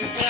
Yeah.